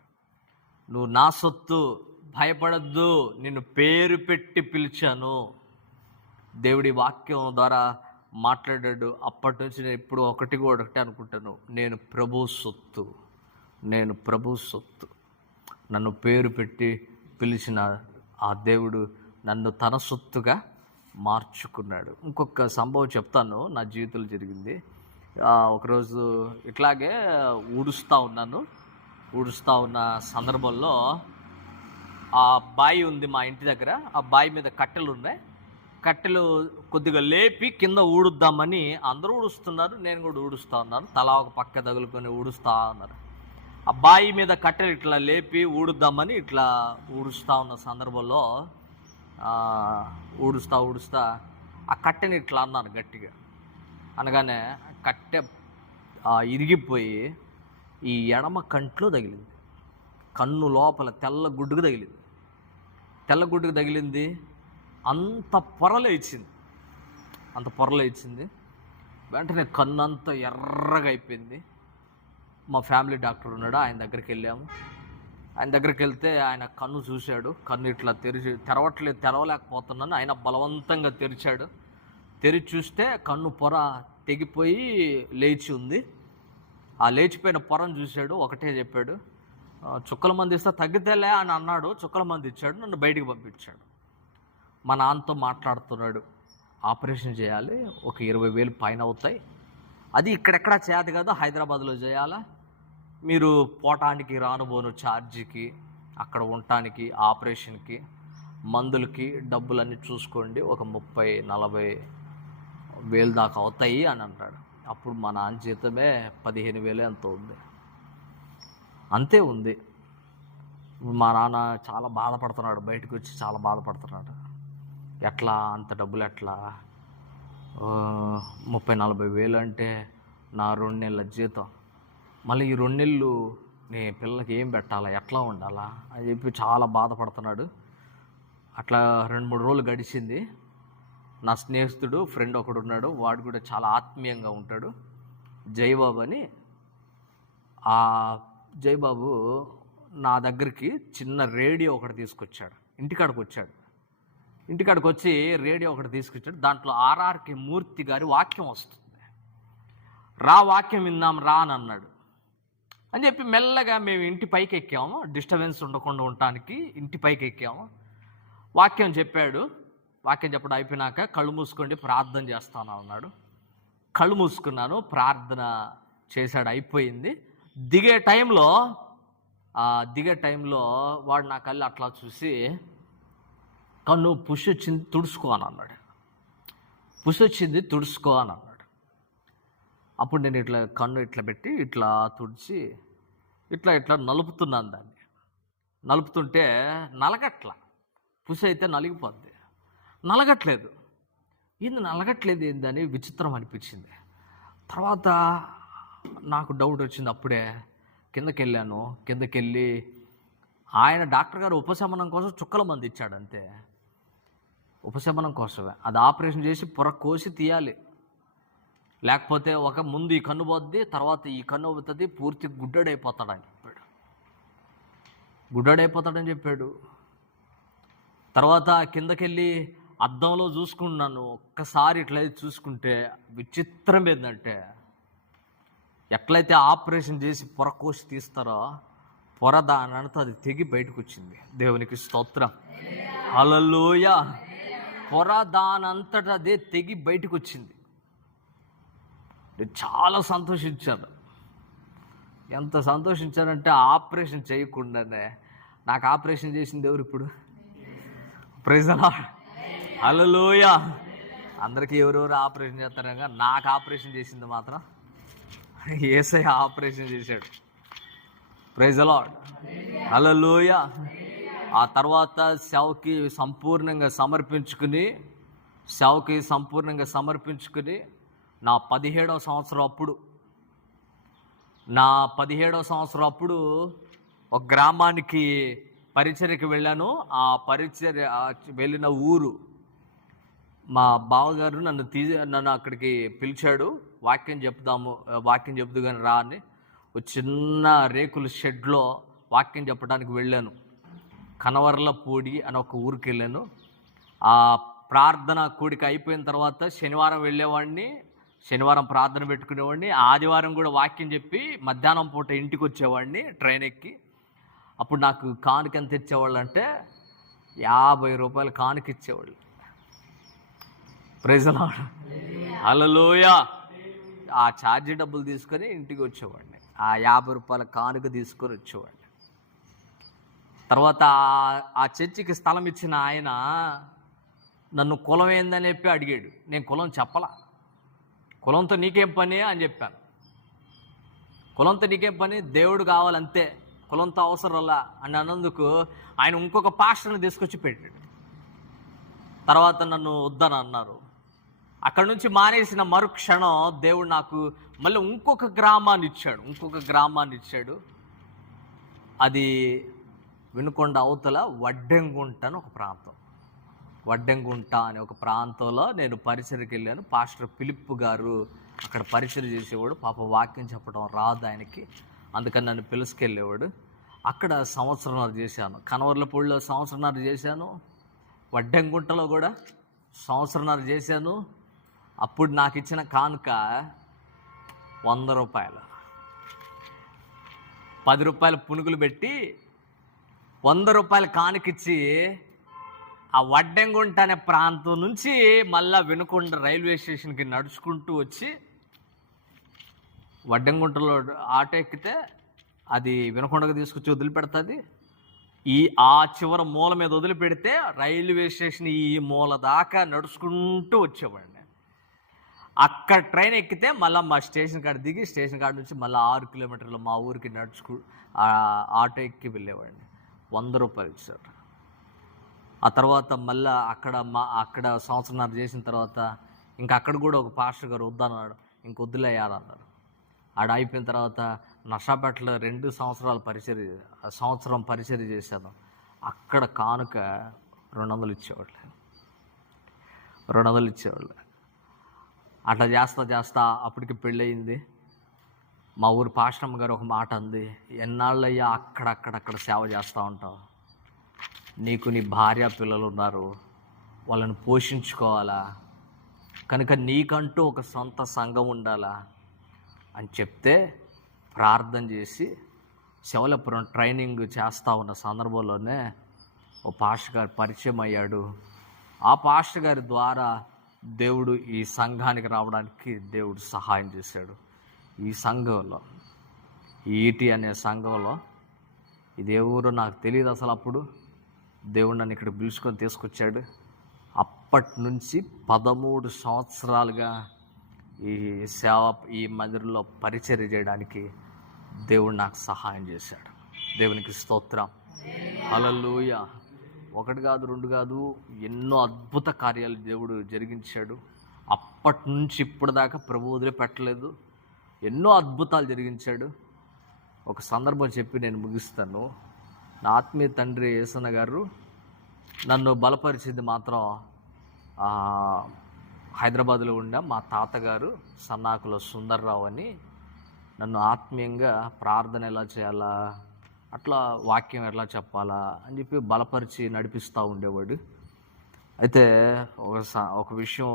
నువ్వు నా సొత్తు, భయపడద్దు, నిన్ను పేరు పెట్టి పిలిచాను. దేవుడి వాక్యం ద్వారా మాట్లాడాడు. అప్పటి నుంచి నేను ఇప్పుడు ఒకటే అనుకుంటాను, నేను ప్రభు సొత్తు, నేను ప్రభు సొత్తు. నన్ను పేరు పెట్టి పిలిచిన ఆ దేవుడు నన్ను తన సొత్తుగా మార్చుకున్నాడు. ఇంకొక సంభవం చెప్తాను, నా జీవితంలో జరిగింది. ఒకరోజు ఇట్లాగే ఊడుస్తూ ఉన్న సందర్భంలో ఆ బావి ఉంది మా ఇంటి దగ్గర. ఆ బావి మీద కట్టెలు ఉన్నాయి. కట్టెలు కొద్దిగా లేపి కింద ఊడుద్దామని అందరూ ఊడుస్తున్నారు, నేను కూడా ఊడుస్తూ ఉన్నాను. తలా ఒక పక్క తగులుకొని ఊడుస్తూ ఉన్నారు. ఆ బావి మీద కట్టెలు ఇట్లా లేపి ఊడుద్దామని ఇట్లా ఊడుస్తూ ఉన్న సందర్భంలో ఊడుస్తా ఆ కట్టెని ఇట్లా అన్నాను గట్టిగా. అనగానే కట్టె ఇరిగిపోయి ఈ ఎడమ కంట్లో తగిలింది. కన్ను లోపల తెల్ల గుడ్డుకు తగిలింది. అంత పొరలేచింది. వెంటనే కన్ను అంతా ఎర్రగా అయిపోయింది. మా ఫ్యామిలీ డాక్టర్ ఉన్నాడు, ఆయన దగ్గరికి వెళ్ళాము. ఆయన దగ్గరికి వెళ్తే ఆయన కన్ను చూశాడు. కన్ను ఇట్లా తెరవలేకపోతున్నాను. ఆయన బలవంతంగా తెరిచాడు. తెరిచి చూస్తే కన్ను పొర తెగిపోయి లేచి ఉంది. ఆ లేచిపోయిన పొరను చూశాడు. ఒకటే చెప్పాడు, చుక్కల మంది ఇస్తే తగ్గితేలే అని అన్నాడు. చుక్కల మంది ఇచ్చాడు, నన్ను బయటికి పంపించాడు. మా నాన్నతో మాట్లాడుతున్నాడు, ఆపరేషన్ చేయాలి, ఒక 20,000 పైన అవుతాయి, అది ఇక్కడెక్కడా చేయాలి కదా, హైదరాబాద్లో చేయాలా, మీరు పోవటానికి రానుబోను ఛార్జీకి, అక్కడ ఉండటానికి, ఆపరేషన్కి, మందులకి డబ్బులన్నీ చూసుకోండి, ఒక 30,000-40,000 దాకా అవుతాయి అని అంటాడు. అప్పుడు మా నాన్న జీతమే 15,000 ఎంతో ఉంది. అంతే ఉంది. మా నాన్న చాలా బాధపడుతున్నాడు, బయటకు వచ్చి చాలా బాధపడుతున్నాడు. ఎట్లా అంత డబ్బులు ఎట్లా, 30,000-40,000 అంటే నా 2 నెలల జీతం, మళ్ళీ ఈ 2 నెలలు నీ పిల్లలకి ఏం పెట్టాలా, ఎట్లా ఉండాలా అని చెప్పి చాలా బాధపడుతున్నాడు. అట్లా 2-3 రోజులు గడిచింది. నా స్నేహితుడు ఫ్రెండ్ ఒకడు ఉన్నాడు, వాడు కూడా చాలా ఆత్మీయంగా ఉంటాడు, జయబాబు అని. ఆ జయబాబు నా దగ్గరికి చిన్న రేడియో ఒకటి తీసుకొచ్చాడు. ఇంటికాడికి వచ్చి రేడియో ఒకటి తీసుకొచ్చాడు. దాంట్లో ఆర్ఆర్కే మూర్తి గారి వాక్యం వస్తుంది. వాక్యం విందాం రా అని అన్నాడు. అని చెప్పి మెల్లగా మేము ఇంటి పైకి ఎక్కాము, డిస్టర్బెన్స్ ఉండకుండా ఉండటానికి ఇంటి పైకి ఎక్కాము. వాక్యం చెప్పాడు. వాక్యం చెప్పడం అయిపోయినాక కళ్ళు మూసుకోండి ప్రార్థన చేస్తాను అన్నాడు. కళ్ళు మూసుకున్నాను, ప్రార్థన చేశాడు, అయిపోయింది. దిగే టైంలో వాడు నా కళ్ళు అట్లా చూసి, కన్ను పుష్ వచ్చింది తుడుచుకో అని అన్నాడు. అప్పుడు నేను ఇట్లా కన్ను ఇట్లా పెట్టి ఇట్లా తుడిచి ఇట్లా నలుపుతున్నాను. దాన్ని నలుపుతుంటే నలగట్లా. పుష్ అయితే నలిగిపోద్ది, నలగట్లేదు ఏందని విచిత్రం అనిపించింది. తర్వాత నాకు డౌట్ వచ్చింది. అప్పుడే కిందకెళ్ళి ఆయన డాక్టర్ గారు ఉపశమనం కోసం చుక్కల మంది ఇచ్చాడు. అంతే, ఉపశమనం కోసమే. అది ఆపరేషన్ చేసి పొర కోసి తీయాలి. లేకపోతే ముందు ఈ కన్ను పోద్ది, తర్వాత ఈ కన్ను అవుతుంది, పూర్తి గుడ్డడైపోతాడని చెప్పాడు. తర్వాత కిందకెళ్ళి అద్దంలో చూసుకున్నాను. ఒక్కసారి ఇట్లయితే చూసుకుంటే విచిత్రం ఏంటంటే, ఎట్లయితే ఆపరేషన్ చేసి పొర కోసి తీస్తారో పొర దానంతా అది తెగి బయటకు వచ్చింది. దేవునికి స్తోత్రం, హల్లెలూయా. పొర దానంతటా అదే తెగి బయటకు వచ్చింది. నేను చాలా సంతోషించాను. ఎంత సంతోషించానంటే, ఆపరేషన్ చేయకుండానే నాకు ఆపరేషన్ చేసింది ఎవరు ఇప్పుడు? ప్రైజ్ ది లార్డ్, హల్లెలూయా. అందరికీ ఎవరెవరు ఆపరేషన్ చేస్తారనగా నాకు ఆపరేషన్ చేసింది మాత్రం యేసయ్య ఆపరేషన్ చేశాడు. ప్రైజ్ ది లార్డ్, హల్లెలూయా. ఆ తర్వాత సేవకి సంపూర్ణంగా సమర్పించుకుని నా 17వ సంవత్సరం అప్పుడు ఒక గ్రామానికి పరిచర్యకి వెళ్ళాను. ఆ పరిచర్య వెళ్ళిన ఊరు మా బావగారు నన్ను అక్కడికి పిలిచాడు. వాక్యం చెప్దు కానీ రా అని. ఒక చిన్న రేకుల షెడ్లో వాక్యం చెప్పడానికి వెళ్ళాను. కనవర్లపూడి అని ఒక ఊరికి వెళ్ళాను. ఆ ప్రార్థన కూడిక అయిపోయిన తర్వాత శనివారం వెళ్ళేవాడిని, శనివారం ప్రార్థన పెట్టుకునేవాడిని, ఆదివారం కూడా వాక్యం చెప్పి మధ్యాహ్నం పూట ఇంటికి వచ్చేవాడిని ట్రైన్ ఎక్కి. అప్పుడు నాకు కానుక ఎంత ఇచ్చేవాళ్ళు అంటే 50 రూపాయలు కానుక ఇచ్చేవాళ్ళు. ప్రైజ్ ది లార్డ్, హల్లెలూయా. ఆ ఛార్జీ డబ్బులు తీసుకొని ఇంటికి వచ్చేవాడిని. ఆ 50 రూపాయల కానుక తీసుకొని వచ్చేవాడిని. తర్వాత ఆ చర్చికి స్థలం ఇచ్చిన ఆయన నన్ను కులం ఏందని చెప్పి అడిగాడు. నేను కులం చెప్పలా. కులంతో నీకేం పని అని చెప్పాను. కులంతో నీకేం పని, దేవుడు కావాలంతే, కులంతో అవసరంలా అని అన్నందుకు ఆయన ఇంకొక పాస్టర్ని తీసుకొచ్చి పెట్టాడు. తర్వాత నన్ను వద్దని అన్నారు. అక్కడ నుంచి మానేసిన మరుక్షణం దేవుడు నాకు మళ్ళీ ఇంకొక గ్రామాన్ని ఇచ్చాడు. అది వినుకొండ అవతల వడ్డెంగుంట అని ఒక ప్రాంతం. వడ్డెంగుంట అనే ఒక ప్రాంతంలో నేను పరిచర్యకి వెళ్ళాను. పాస్టర్ ఫిలిప్ గారు అక్కడ పరిచర్య చేసేవాడు. పాప వాక్యం చెప్పడం రాదు ఆయనకి, అందుకని నన్ను పిలుచుకెళ్ళేవాడు. అక్కడ సంవత్సరంన్నర చేశాను. కనవర్లపూడిలో సంవత్సరంన్నర చేశాను, వడ్డెంగుంటలో కూడా సంవత్సరంన్నర చేశాను. అప్పుడు నాకు ఇచ్చిన కానుక 100 రూపాయలు. 10 రూపాయలు పునుగులు పెట్టి 100 రూపాయలు కానుకిచ్చి ఆ వడ్డెంగుంట అనే ప్రాంతం నుంచి మళ్ళా వినుకొండ రైల్వే స్టేషన్కి నడుచుకుంటూ వచ్చి, వడ్డెంగుంటలో ఆటో ఎక్కితే అది వినుకొండకు తీసుకొచ్చి వదిలిపెడుతుంది. ఆ చివర మూల మీద వదిలిపెడితే రైల్వే స్టేషన్ ఈ మూల దాకా నడుచుకుంటూ వచ్చేవాడిని. అక్కడ ట్రైన్ ఎక్కితే మళ్ళీ మా స్టేషన్ కాడ దిగి, స్టేషన్ కాడ నుంచి మళ్ళీ 6 కిలోమీటర్లు మా ఊరికి ఆటో ఎక్కి వెళ్ళేవాడిని. 100 రూపాయలు ఇచ్చారు. ఆ తర్వాత మళ్ళీ అక్కడ సంవత్సరంన్నర చేసిన తర్వాత ఇంకా అక్కడ కూడా ఒక పాస్టర్ గారు వద్దన్నాడు. వద్దులేయాలన్నారు. ఆడ అయిపోయిన తర్వాత నర్సాపేటలో 2 సంవత్సరాలు సంవత్సరం పరిచర్య చేశాను. అక్కడ కానుక 200 ఇచ్చేవాళ్ళు. అట్లా చేస్తా అప్పటికి పెళ్ళయింది. మా ఊరు పాస్టమ్మ గారు ఒక మాట అంది, ఎన్నాళ్ళయ్యా అక్కడక్కడ సేవ చేస్తూ ఉంటావు, నీకు నీ భార్య పిల్లలు ఉన్నారు, వాళ్ళని పోషించుకోవాలా, కనుక నీకంటూ ఒక సొంత సంఘం ఉండాలా అని చెప్తే ప్రార్థన చేసి శివలపురం ట్రైనింగ్ చేస్తూ ఉన్న సందర్భంలోనే ఓ పాస్టర్ గారు పరిచయం అయ్యాడు. ఆ పాస్టర్ గారి ద్వారా దేవుడు ఈ సంఘానికి రావడానికి దేవుడు సహాయం చేశాడు. ఈ సంఘంలో, ఈటి అనే సంఘంలో, ఇదే ఊరు నాకు తెలియదు అసలు. అప్పుడు దేవుడు నన్ను ఇక్కడ పిలుచుకొని తీసుకొచ్చాడు. అప్పటి నుంచి 13 సంవత్సరాలుగా ఈ మందిరంలో పరిచర్య చేయడానికి దేవుడు నాకు సహాయం చేశాడు. దేవునికి స్తోత్రం, హల్లెలూయా. 1 కాదు 2 కాదు, ఎన్నో అద్భుత కార్యాలు దేవుడు జరిగించాడు. అప్పటి నుంచి ఇప్పటిదాకా ప్రభు వదిలిపెట్టలేదు, ఎన్నో అద్భుతాలు జరిగించాడు. ఒక సందర్భం చెప్పి నేను ముగిస్తాను. నా ఆత్మీయ తండ్రి యేసన్న గారు నన్ను బలపరిచింది మాత్రం హైదరాబాద్లో ఉండే మా తాతగారు సన్నాకుల సుందర్రావు అని నన్ను ఆత్మీయంగా ప్రార్థన ఎలా చేయాలా, అట్లా వాక్యం ఎలా చెప్పాలా అని చెప్పి బలపరిచి నడిపిస్తూ ఉండేవాడు. అయితే ఒక విషయం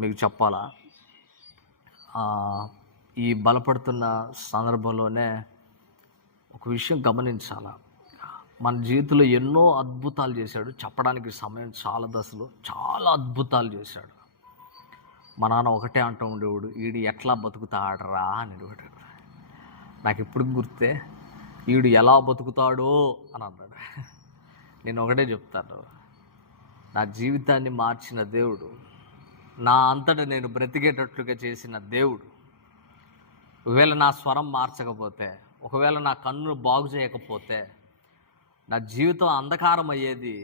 మీకు చెప్పాలా, ఈ బలపడుతున్న సందర్భంలోనే ఒక విషయం గమనించాలా. మన జీవితంలో ఎన్నో అద్భుతాలు చేశాడు, చెప్పడానికి సమయం చాలా దశలు చాలా అద్భుతాలు చేశాడు. మా నాన్న ఒకటే అంటూ ఉండేవాడు, వీడు ఎట్లా బతుకుతాడరా అని. నాకు ఇప్పుడు గుర్తే, వీడు ఎలా బతుకుతాడో అని అన్నాడు. నేను ఒకటే చెప్తాను, నా జీవితాన్ని మార్చిన దేవుడు, నా అంతటా నేను బ్రతికేటట్లుగా చేసిన దేవుడు, ఒకవేళ నా స్వరం మార్చకపోతే, ఒకవేళ నా కన్ను బాగు చేయకపోతే నా జీవితం అంధకారం అయ్యేది.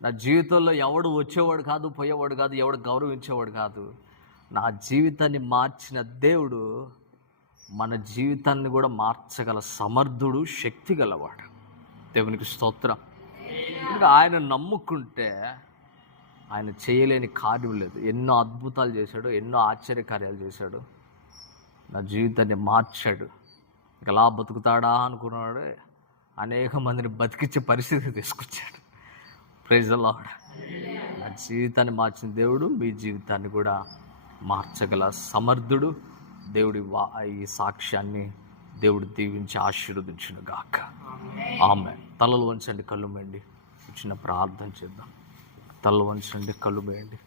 నా జీవితంలో ఎవడు వచ్చేవాడు కాదు, పోయేవాడు కాదు, ఎవడు గౌరవించేవాడు కాదు. నా జీవితాన్ని మార్చిన దేవుడు మన జీవితాన్ని కూడా మార్చగల సమర్థుడు, శక్తి గలవాడు. దేవునికి స్తోత్రం. ఇంకా ఆయన నమ్ముకుంటే ఆయన చేయలేని కార్యం లేదు. ఎన్నో అద్భుతాలు చేశాడు, ఎన్నో ఆశ్చర్యకార్యాలు చేశాడు, నా జీవితాన్ని మార్చాడు. ఇక ఎలా బతుకుతాడా అనుకున్నాడు, అనేక మందిని బతికించే పరిస్థితి తీసుకొచ్చాడు. Praise the Lord. నా జీవితాన్ని మార్చిన దేవుడు మీ జీవితాన్ని కూడా మార్చగల సమర్థుడు. దేవుడి ఈ సాక్ష్యాన్ని దేవుడు దీవించి ఆశీర్వదించును గాక. ఆమేన్. తలలు వంచండి, కళ్ళు మూయండి, చిన్న ప్రార్థన చేద్దాం. తలలు వంచండి, కళ్ళు మూయండి.